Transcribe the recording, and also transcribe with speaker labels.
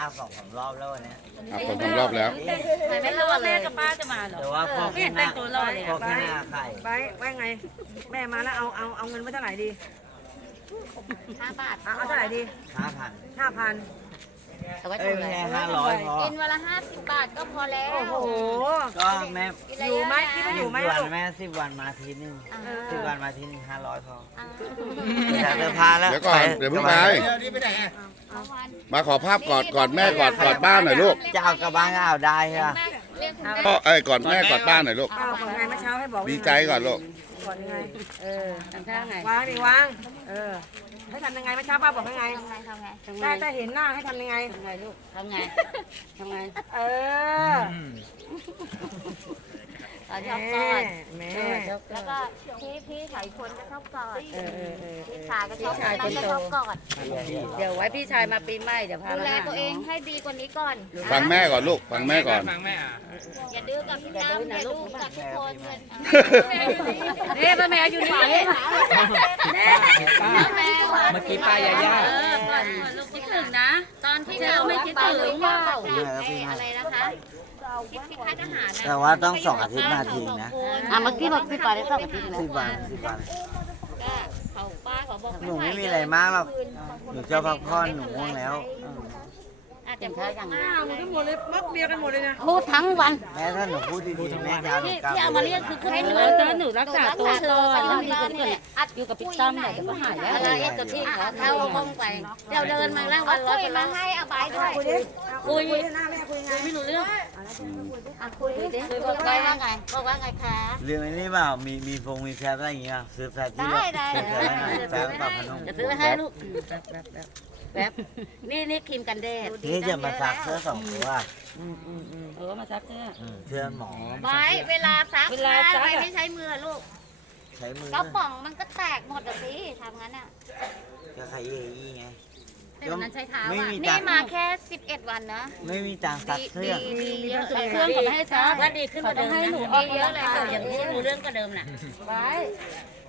Speaker 1: อาบ2-3 รอบแล้ววันนี้
Speaker 2: อาบ2-3 รอบแล้ว
Speaker 3: ไม่รู้ว่าแม่กับป้าจะมาหรอ
Speaker 1: แต่ว่าพวก
Speaker 3: ไม่เห็นแต่งตัวรอเลย
Speaker 1: พวกแค่หน้าไข่
Speaker 4: ไปว่าไงแม่มาแล้วเอาเงินไว้เท่าไหร่ดี
Speaker 5: 5 บาท
Speaker 4: เอาเท่าไหร่ดี
Speaker 1: 5,000
Speaker 4: 5,000
Speaker 5: เอาไว้
Speaker 1: เอ้ย
Speaker 5: ทำอะไร
Speaker 1: ไม่ใช่500พอ
Speaker 5: กินวันละ50 บาทก็พอแล้ว
Speaker 4: โอ้โห
Speaker 1: ก็แม่
Speaker 4: อยู่ไหมคิดว่าอยู่ไหม
Speaker 1: 10 วัน
Speaker 4: ลูก
Speaker 1: แม่10 วันมาทีนึง
Speaker 4: เออ
Speaker 1: 10 วันมาทีนึง500พอ
Speaker 5: อ่า
Speaker 1: อยากเดินพาแล้ว
Speaker 2: เดี๋ยวก่อนเดี๋ยวเพิ่งไป
Speaker 5: เอาวัน
Speaker 2: มาขอภาพกอดแม่กอดป้าหน่อยลูก
Speaker 1: จะเอากลับบ้านก็เอาได้ค่ะ
Speaker 5: เรียกคุณ
Speaker 2: พ่อกอดแม่กอดป้าหน่อยลูก
Speaker 4: เอาก่อนไงเมื่อเช้าให้บอก
Speaker 2: ดีใจก่อนลูก
Speaker 4: ก่อนยังไง
Speaker 3: ทำท่าไง
Speaker 4: วางดิวางให้ทำยังไงเมื่อเช้าป้าบอกยังไง
Speaker 5: ทำไง
Speaker 4: ได้แต่เห็นหน้าให้ทำยังไง
Speaker 3: ทำไงลูกทำไงทำไง
Speaker 4: เออ
Speaker 5: ตอนชอบกอด
Speaker 4: แม่
Speaker 5: แล้วก็พี่ถ่ายคนก็ชอบกอด
Speaker 3: เออ
Speaker 5: พี่ชายก็ชอบ
Speaker 3: พี่ชายคนโต
Speaker 5: ก็ชอบกอด
Speaker 3: เดี๋ยวไว้พี่ชายมาปีใหม่เดี๋ยวพา
Speaker 5: ดู
Speaker 3: มา
Speaker 5: แล
Speaker 3: หา
Speaker 5: ตัวเองให้ดีกว่านี้ก่อน
Speaker 2: ฟังแม่ก่อนลูกฟังแม่ก่อน
Speaker 5: อย่าดื้อกับพี่น้ำอย่าดื้อกับทุกคน
Speaker 3: นี่ป้าแมวอยู่นี่
Speaker 5: แม่
Speaker 6: เมื่อกี้ป้ายาย่า
Speaker 3: ก่อนลูกคิดถึงนะ
Speaker 5: ตอนที่เราไม่คิดถึงอะไรนะคะคิดค่ายทหาร
Speaker 1: แต่ว่าต้อง2 อาทิตย์มาทีนะ
Speaker 3: เมื่อกี้บอกพี่ปาได้สองอาทิตย์แล้ว
Speaker 1: 10 วัน10 วัน
Speaker 5: ก็เขาป้าเขาบอก
Speaker 1: หนูไม่มีอะไรมากหรอกหนูจะพักผ่อนหนูง่วงแล้ว
Speaker 5: อาจจะพูดอย่าง
Speaker 4: อ้าวหมดทั้งหมดเลยมักเดียวกันหมดเลยนะ
Speaker 3: พูดทั้งวัน
Speaker 1: แม่ถ้าหนูพูดดีๆแม่จะเอาหนูกลับ
Speaker 3: ที่เอามาเรียกคือให้หนูหนูรักษาตัวเธอต้องดีกว่านี้อยู่กับพี่ตั้มหน่อยเดี๋ยวก็หายแล้ว
Speaker 5: อะไรจะที่เขาลงไปเราเดินมาแล้ววันรถมาให้เอาไปด้วย
Speaker 4: คุยดิคุยหน้าแม่คุยไง
Speaker 3: ไม่รู้เรื่อง
Speaker 5: คุยดิบอกว่าไงบอกว่าไงคะ
Speaker 1: เรื่องนี้เปล่ามีฟงมีแฟบอะไรอย่างเงี้ยซื้อแฟบที่รถ
Speaker 5: ได้
Speaker 1: ซื้อแฟบให้หน่อยแฟบกับพนม
Speaker 3: จะซื้ออะไรให้ลูกแบบนี่ครีมกันแดด
Speaker 1: นี่จะมาซักเสื้อ2 ตัว
Speaker 3: มาซักเสื้อ
Speaker 1: เสื้อหมอ
Speaker 5: ไว้เวลาซักไว้ไม่ใช้มือลูก
Speaker 1: ใช้มือก
Speaker 5: ระป๋องมันก็แตกหมดอ่ะสิทำงั้นอ่ะ
Speaker 1: ก็ใครยี่ไง
Speaker 5: แต่วันนั้นใช้เท้า
Speaker 1: ไม่
Speaker 5: อ่ะ
Speaker 1: มี
Speaker 5: นี่
Speaker 1: ตังค์
Speaker 5: มาแค่11 วันนะ
Speaker 1: ไม่มีตังค์ซักเสื้อ
Speaker 5: ดีเยอะ
Speaker 3: เค
Speaker 5: เลย
Speaker 3: รื่องก็ไม่ให้ซักถ้าดีขึ้นกว่าเดิมให้หนูออก
Speaker 5: เยอะเลย
Speaker 3: อย่างนี้รู้เรื่องกว่าเดิมน่ะ
Speaker 4: ไว้